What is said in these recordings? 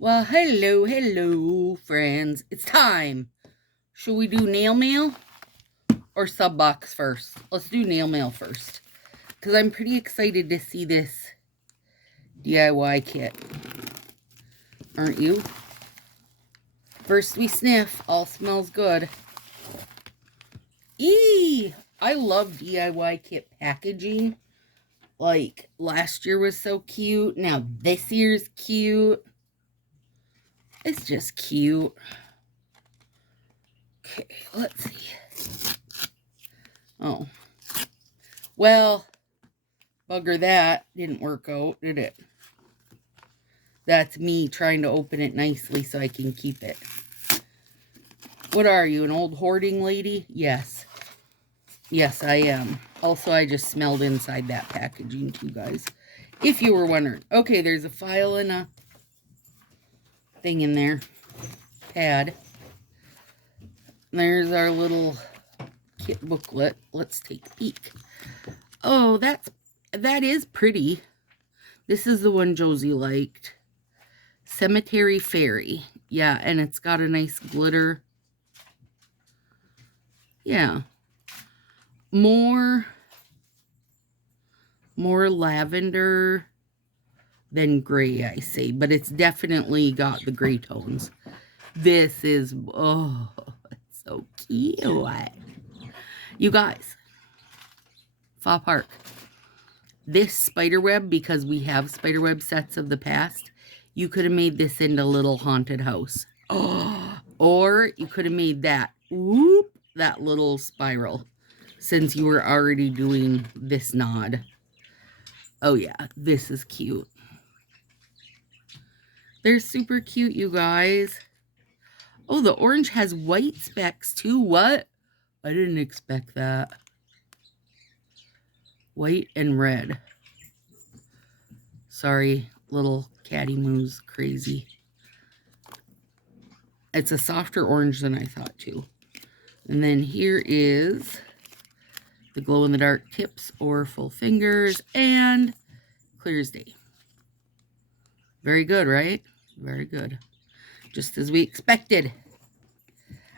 Well, hello, friends. It's time. Should we do nail mail or sub box first? Let's do nail mail first. Because I'm pretty excited to see this DIY kit. Aren't you? First we sniff. All smells good. Eee! I love DIY kit packaging. Like, last year was so cute. Now this year's cute. It's just cute. Okay, let's see. Oh. Well, bugger that. Didn't work out, did it? That's me trying to open it nicely so I can keep it. What are you, an old hoarding lady? Yes. Yes, I am. Also, I just smelled inside that packaging too, guys. If you were wondering. Okay, there's a file and a thing in there. Pad. There's our little kit booklet. Let's take a peek. Oh, that is pretty. This is the one Josie liked. Cemetery Fairy. Yeah, and it's got a nice glitter. Yeah. More lavender than gray, I say. But it's definitely got the gray tones. This is, oh, it's so cute. You guys, Fa Park. This spiderweb, because we have spiderweb sets of the past, you could have made this into a little haunted house. Oh, or you could have made that, whoop, that little spiral, since you were already doing this nod. Oh yeah, this is cute. They're super cute, you guys. Oh, the orange has white specks too. What? I didn't expect that. White and red. Sorry, little catty moves crazy. It's a softer orange than I thought too. And then here is the glow-in-the-dark tips or full fingers and clear as day. Very good, right? Very good. Just as we expected.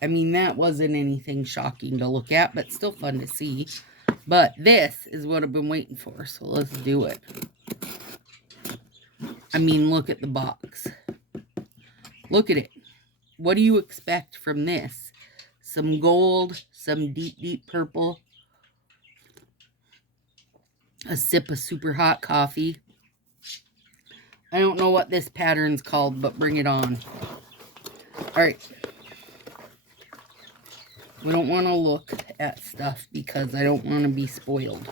I mean, that wasn't anything shocking to look at, but still fun to see. But this is what I've been waiting for, so let's do it. I mean, look at the box. Look at it. What do you expect from this? Some gold, some deep, deep purple, a sip of super hot coffee. I don't know what this pattern's called, but bring it on. All right. We don't want to look at stuff because I don't want to be spoiled.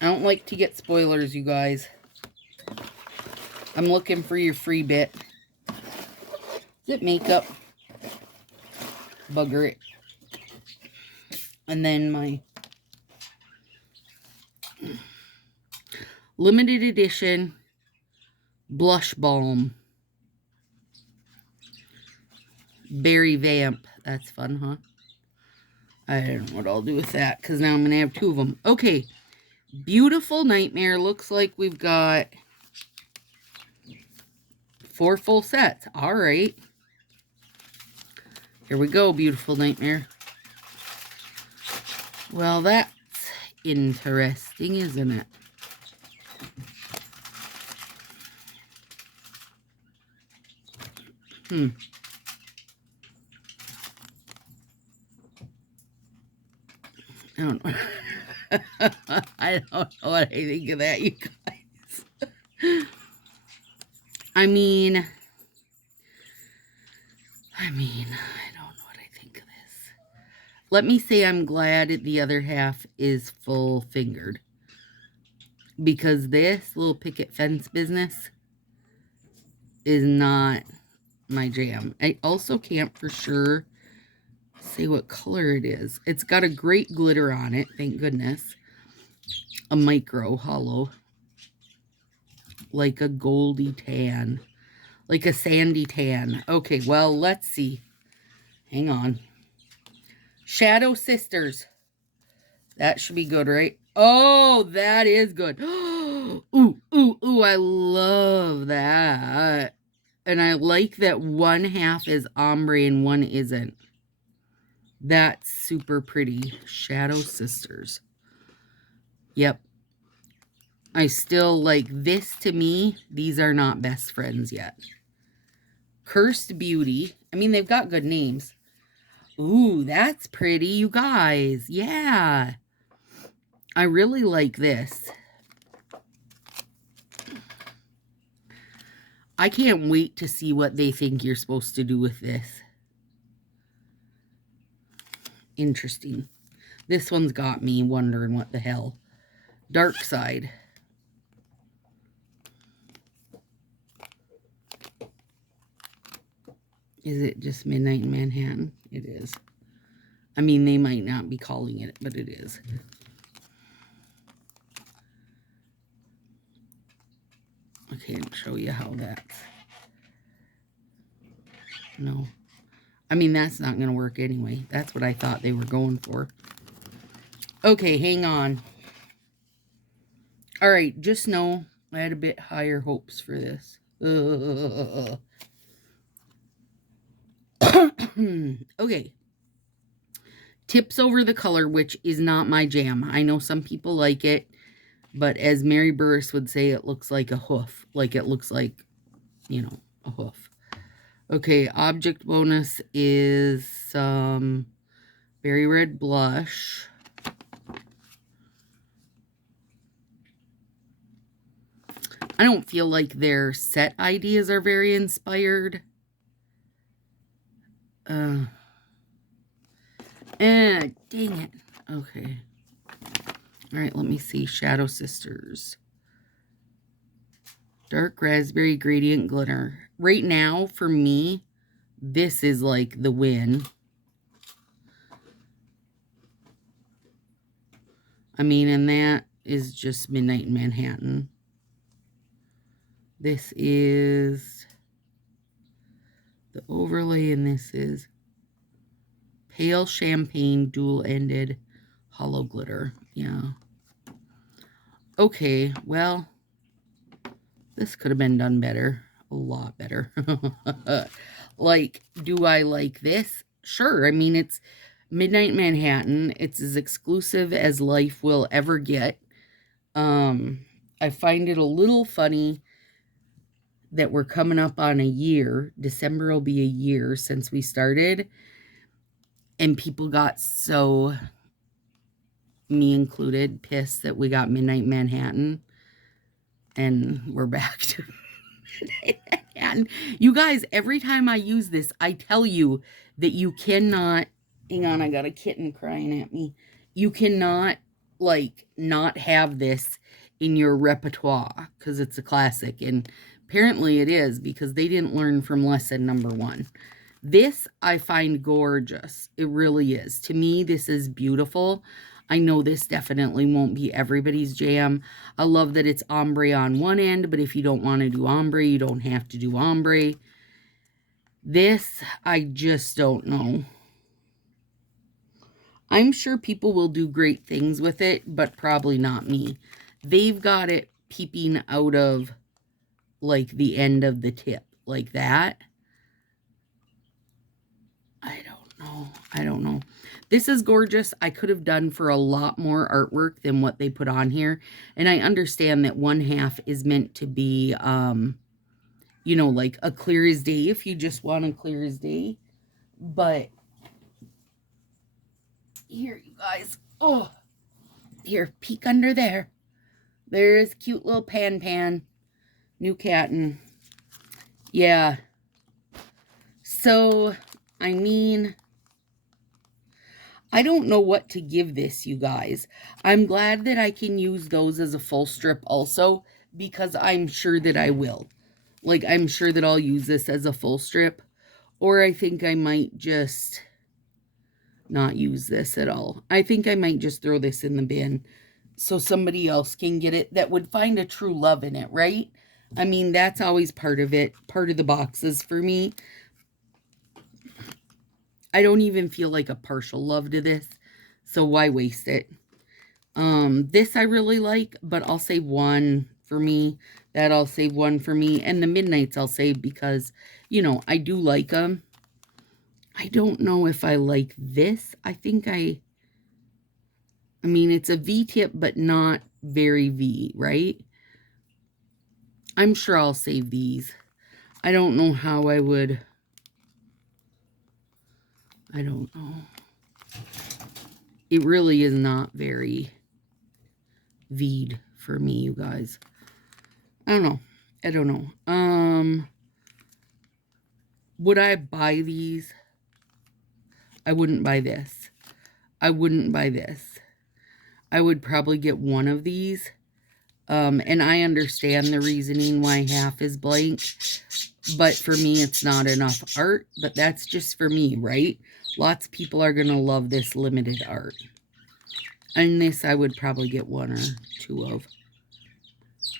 I don't like to get spoilers, you guys. I'm looking for your free bit. Is it makeup? Bugger it. And then my limited edition blush balm. Berry Vamp. That's fun, huh? I don't know what I'll do with that because now I'm going to have two of them. Okay. Beautiful Nightmare. Looks like we've got 4 full sets. All right. Here we go, Beautiful Nightmare. Well, that's interesting, isn't it? I don't know. I don't know what I think of that, you guys. I mean, I don't know what I think of this. Let me say I'm glad the other half is full fingered. Because this little picket fence business is not my jam. I also can't for sure say what color it is. It's got a great glitter on it, thank goodness. A micro hollow. Like a goldy tan. Like a sandy tan. Okay, well, let's see. Hang on. Shadow Sisters. That should be good, right? Oh, that is good. Ooh, ooh, ooh, I love that. And I like that one half is ombre and one isn't. That's super pretty. Shadow Sisters. Yep. I still like this. To me, these are not best friends yet. Cursed Beauty. I mean, they've got good names. Ooh, that's pretty, you guys. Yeah. I really like this. I can't wait to see what they think you're supposed to do with this. Interesting. This one's got me wondering what the hell. Dark Side. Is it just Midnight in Manhattan? It is. I mean, they might not be calling it, but it is. I can't show you how that's... No. I mean, that's not going to work anyway. That's what I thought they were going for. Okay, hang on. All right, just know I had a bit higher hopes for this. Okay. Tips over the color, which is not my jam. I know some people like it, but as Mary Burris would say, it looks like a hoof. Like it looks like, you know, a hoof. Okay, object bonus is some Berry Red Blush. I don't feel like their set ideas are very inspired. Dang it. Okay. All right, let me see. Shadow Sisters. Dark Raspberry Gradient Glitter. Right now, for me, this is like the win. I mean, and that is just Midnight in Manhattan. This is the overlay, and this is Pale Champagne Dual-Ended Hollow Glitter. Yeah. Okay, well, this could have been done better. A lot better. Like, do I like this? Sure. I mean, it's Midnight Manhattan. It's as exclusive as life will ever get. I find it a little funny that we're coming up on a year. December will be a year since we started. And people got so, me included, pissed that we got Midnight Manhattan. And we're back to Midnight Manhattan. You guys, every time I use this, I tell you that you cannot... Hang on, I got a kitten crying at me. You cannot, like, not have this in your repertoire because it's a classic. And apparently it is, because they didn't learn from lesson number 1. This I find gorgeous. It really is. To me, this is beautiful. I know this definitely won't be everybody's jam. I love that it's ombre on one end, but if you don't want to do ombre, you don't have to do ombre. This, I just don't know. I'm sure people will do great things with it, but probably not me. They've got it peeping out of, like, the end of the tip, like that. I don't know. This is gorgeous. I could have done for a lot more artwork than what they put on here. And I understand that one half is meant to be, you know, like a clear as day if you just want a clear as day. But here, you guys. Oh, here, peek under there. There's cute little Pan. New Cattin. Yeah. So, I mean... I don't know what to give this, you guys. I'm glad that I can use those as a full strip also, because I'm sure that I will. Like, I'm sure that I'll use this as a full strip. Or I think I might just not use this at all. I think I might just throw this in the bin so somebody else can get it that would find a true love in it, right? I mean, that's always part of it, part of the boxes for me. I don't even feel like a partial love to this, so why waste it? This I really like, but I'll say 1 for me. That I'll save one for me. And the Midnights I'll save because, you know, I do like them. I don't know if I like this. I mean, it's a V-tip, but not very V, right? I'm sure I'll save these. I don't know how I would. I don't know. It really is not very V'd for me, you guys. I don't know. I don't know. Would I buy these? I wouldn't buy this. I wouldn't buy this. I would probably get one of these. And I understand the reasoning why half is blank. But for me, it's not enough art. But that's just for me, right? Lots of people are going to love this limited art. And this I would probably get one or two of.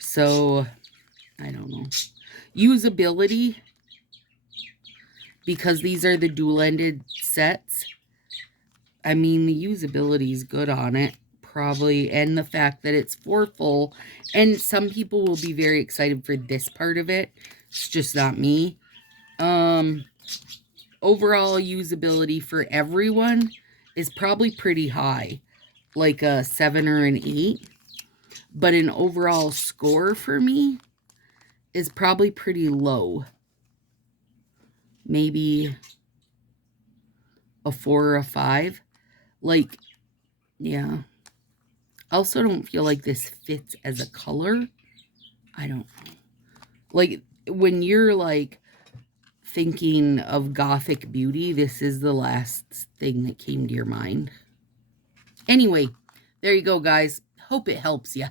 So, I don't know. Usability, because these are the dual-ended sets. I mean, the usability is good on it, probably. And the fact that it's 4 full. And some people will be very excited for this part of it. It's just not me. Overall usability for everyone is probably pretty high. Like a 7 or an 8. But an overall score for me is probably pretty low. Maybe a 4 or a 5. Like, yeah. I also don't feel like this fits as a color. I don't know. Like, when you're, like, thinking of gothic beauty, this is the last thing that came to your mind. Anyway, there you go, guys. Hope it helps you.